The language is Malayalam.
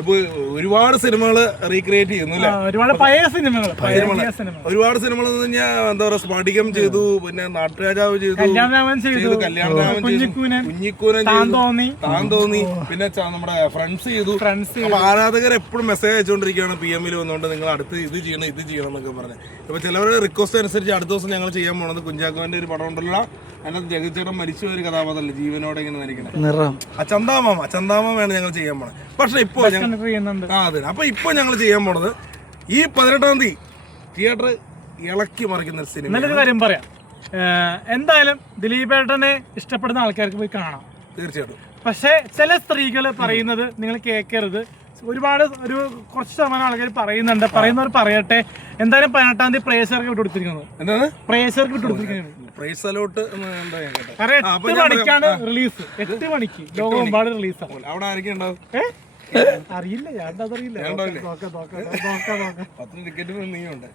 ഇപ്പൊ ഒരുപാട് സിനിമകൾ റീക്രിയേറ്റ് ചെയ്യുന്നു അല്ലേ? ഒരുപാട് പഴയ സിനിമകൾ ഒരുപാട് സിനിമകൾ എന്ന് പറഞ്ഞാൽ എന്താ പറയാ, സ്ഫടികം ചെയ്തു, പിന്നെ നാട്ടുരാജാവ് ചെയ്തു, കല്യാണരാമൻ ചെയ്തു, കുഞ്ഞിക്കൂനൻ താൻ തോന്നി, പിന്നെ നമ്മുടെ ഫ്രണ്ട്സ് ചെയ്തു. അപ്പൊ ആരാധകർ എപ്പോഴും മെസ്സേജ് അയച്ചുകൊണ്ടിരിക്കുകയാണ് PM-ൽ വന്നുകൊണ്ട് നിങ്ങൾ അടുത്ത് ഇത് ചെയ്യണം എന്നൊക്കെ പറഞ്ഞ്. ഇപ്പൊ ചിലവരുടെ റിക്വസ്റ്റ് അനുസരിച്ച് അടുത്ത ദിവസം ഞങ്ങൾ ചെയ്യാൻ പോണത് കുഞ്ചാക്കോന്റെ ഒരു പടം ഉണ്ടല്ലോ, അതിനകത്ത് ജഗച്ചേട്ടൻ മരിച്ച ഒരു കഥാപാത്രമല്ലേ ജീവനോടെ ഇങ്ങനെ നരിക്കണം, ചന്താമാമാണ് ഞങ്ങൾ ചെയ്യാൻ പോണത്. പക്ഷെ ഇപ്പൊ അതെ, അപ്പൊ ഇപ്പൊ ഞങ്ങൾ ചെയ്യാൻ പോണത് ഈ 18-ാം തീയതി തിയേറ്റർ ഇളക്കി മറിക്കുന്ന സിനിമ. നല്ലൊരു കാര്യം പറയാം, എന്തായാലും ദിലീപേട്ടനെ ഇഷ്ടപ്പെടുന്ന ആൾക്കാർക്ക് പോയി കാണാം തീർച്ചയായിട്ടും. പക്ഷെ ചില സ്ത്രീകൾ പറയുന്നത് നിങ്ങൾ കേൾക്കരുത്. കുറച്ച് ശതമാനം ആൾക്കാർ പറയുന്നുണ്ട്, പറയുന്നവർ പറയട്ടെ. എന്തായാലും 18-ാം തീയതി പ്രേക്ഷകർക്ക് വിട്ടുകൊടുത്തിരിക്കുന്നത്. എന്താണ് പ്രേക്ഷകർക്ക് വിട്ടുകൊടുത്തിരിക്കുന്നത്? കാരണം 8 മണിക്കാണ് റിലീസ്. 8 മണിക്ക് ലോകമെമ്പാട് റിലീസാണ്. അവിടെ ആരൊക്കെ ഉണ്ടാവും അറിയില്ല, ഞാൻ അതറിയില്ല. 10 ടിക്കറ്റ് നീ ഉണ്ട്.